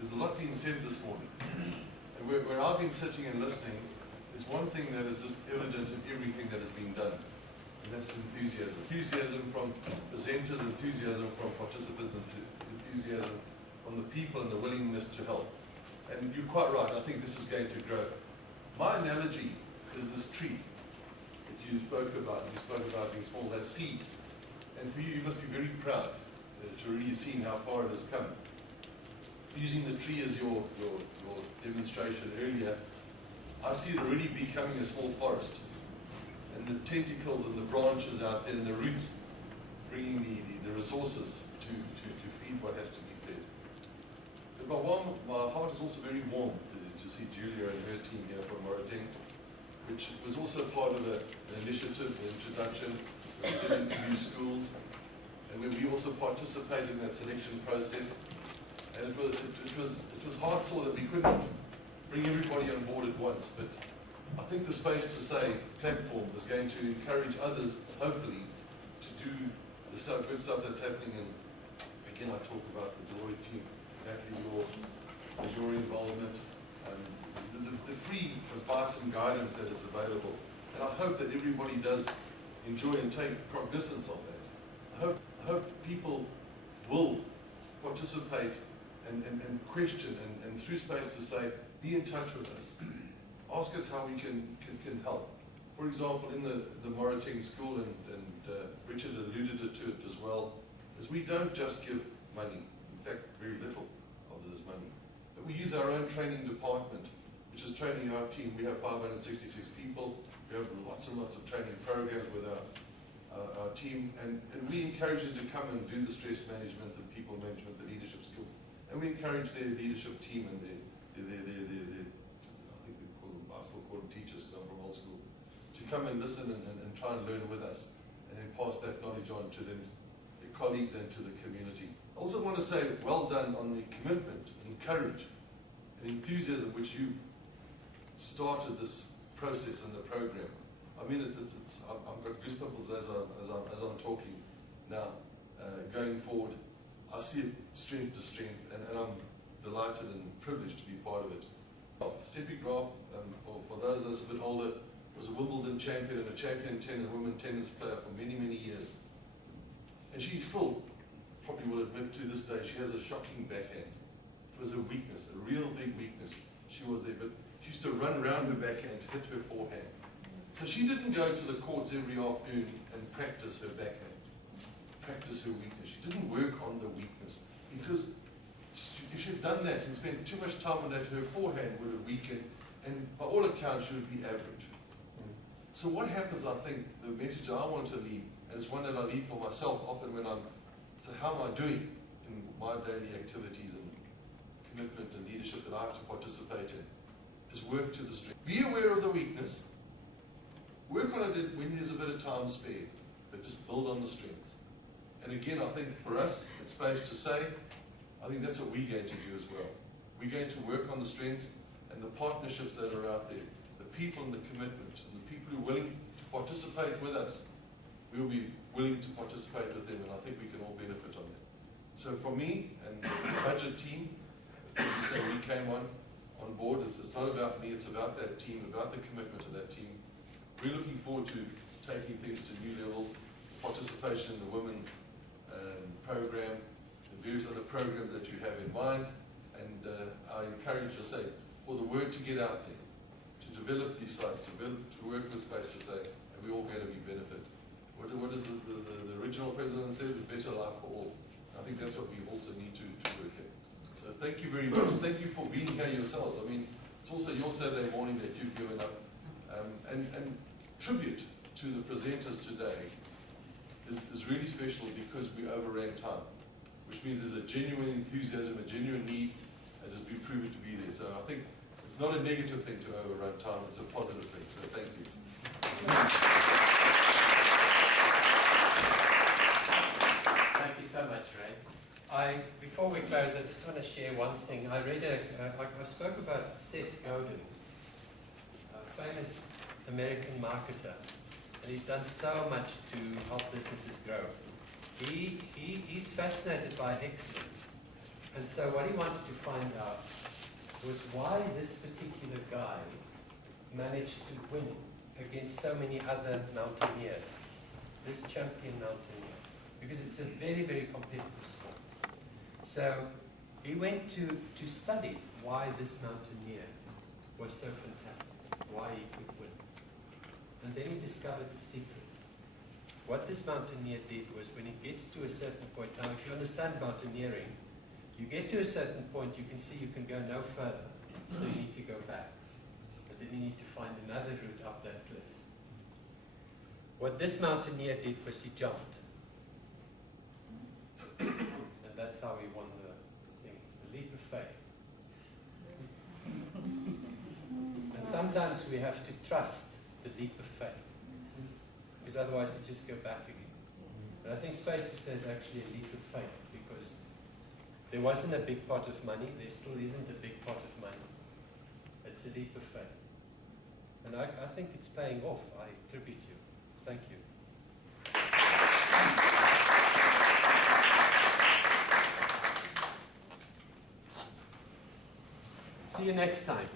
there's a lot being said this morning. And where I've been sitting and listening, there's one thing that is just evident in everything that has been done. And that's enthusiasm. Enthusiasm from presenters, enthusiasm from participants, enthusiasm from the people and the willingness to help. And you're quite right, I think this is going to grow. My analogy is this tree that you spoke about. You spoke about being small, that seed. And for you, you must be very proud to really see how far it has come. Using the tree as your demonstration earlier, I see it already becoming a small forest. And the tentacles and the branches out there and the roots bringing the resources to feed what has to be fed. But my heart is also very warm to see Julia and her team here from Mauritania, which was also part of an initiative, an introduction, where we did interview schools, and where we also participated in that selection process. And it was hard sore that we couldn't bring everybody on board at once, but I think the SpaceToSay platform is going to encourage others, hopefully, to do the good stuff that's happening. And again, I talk about the Deloitte team, Natalie, your involvement, the free advice and guidance that is available. And I hope that everybody does enjoy and take cognizance of that. I hope people will participate and question, and through SpaceToSay, be in touch with us. Ask us how we can help. For example, in the Mauritania school, and Richard alluded to it as well, is we don't just give money. In fact, very little of this money. But we use our own training department, which is training our team. We have 566 people. We have lots and lots of training programs with our team, and we encourage them to come and do the stress management, the people management, the leadership skills. And we encourage their leadership team and their I still call them teachers because I'm from old school, to come and listen and try and learn with us, and then pass that knowledge on to them, their colleagues, and to the community. I also want to say well done on the commitment and courage and enthusiasm which you've started this process and the program. I mean, I've got goosebumps as I'm talking now. Going forward, I see it strength to strength, and I'm delighted and privileged to be part of it. Steffi Graf, for those of us a bit older, was a Wimbledon champion and a champion women tennis player for many, many years. And she still probably will admit to this day she has a shocking backhand. It was a weakness, a real big weakness. She was there, but she used to run around her backhand to hit her forehand. So she didn't go to the courts every afternoon and practice her backhand, practice her weakness. She didn't work on the weakness, because if she had done that and spent too much time on that, her forehand would have weakened, and by all accounts she would be average. So what happens, I think, the message I want to leave, and it's one that I leave for myself often when so how am I doing in my daily activities and commitment and leadership that I have to participate in, is work to the strength. Be aware of the weakness, work on it when there's a bit of time spared, but just build on the strength. And again, I think for us, at SpaceToSay, I think that's what we're going to do as well. We're going to work on the strengths and the partnerships that are out there, the people and the commitment, and the people who are willing to participate with us. We'll be willing to participate with them, and I think we can all benefit on that. So for me and the budget team, as you say, we came on board. It's not about me, it's about that team, about the commitment of that team. We're looking forward to taking things to new levels, participation in the women program, various other programs that you have in mind, and I encourage you to say, for the word to get out there, to develop these sites, to work with SpaceToSay, and we're all going to be benefit. What does the original president say? The better life for all. I think that's what we also need to work in. So thank you very much. Thank you for being here yourselves. I mean, it's also your Saturday morning that you've given up. And tribute to the presenters today is really special because we overran time, which means there's a genuine enthusiasm, a genuine need that has been proven to be there. So I think it's not a negative thing to overrun time, it's a positive thing. So thank you. Thank you so much, Ray. Before we close, I just want to share one thing. I read I spoke about Seth Godin, a famous American marketer, and he's done so much to help businesses grow. He's fascinated by excellence, And so what he wanted to find out was why this particular guy managed to win against so many other mountaineers, this champion mountaineer, because it's a very, very competitive sport. So he went to study why this mountaineer was so fantastic, why he could win. And then he discovered the secret. What this mountaineer did was when he gets to a certain point, now if you understand mountaineering, you get to a certain point, you can see you can go no further, so you need to go back. But then you need to find another route up that cliff. What this mountaineer did was he jumped. And that's how he won the things, the leap of faith. And sometimes we have to trust the leap of faith, because otherwise you just go back again. But I think SpaceToSay is actually a leap of faith, because there wasn't a big pot of money, there still isn't a big pot of money. It's a leap of faith. And I think it's paying off. I tribute you. Thank you. See you next time.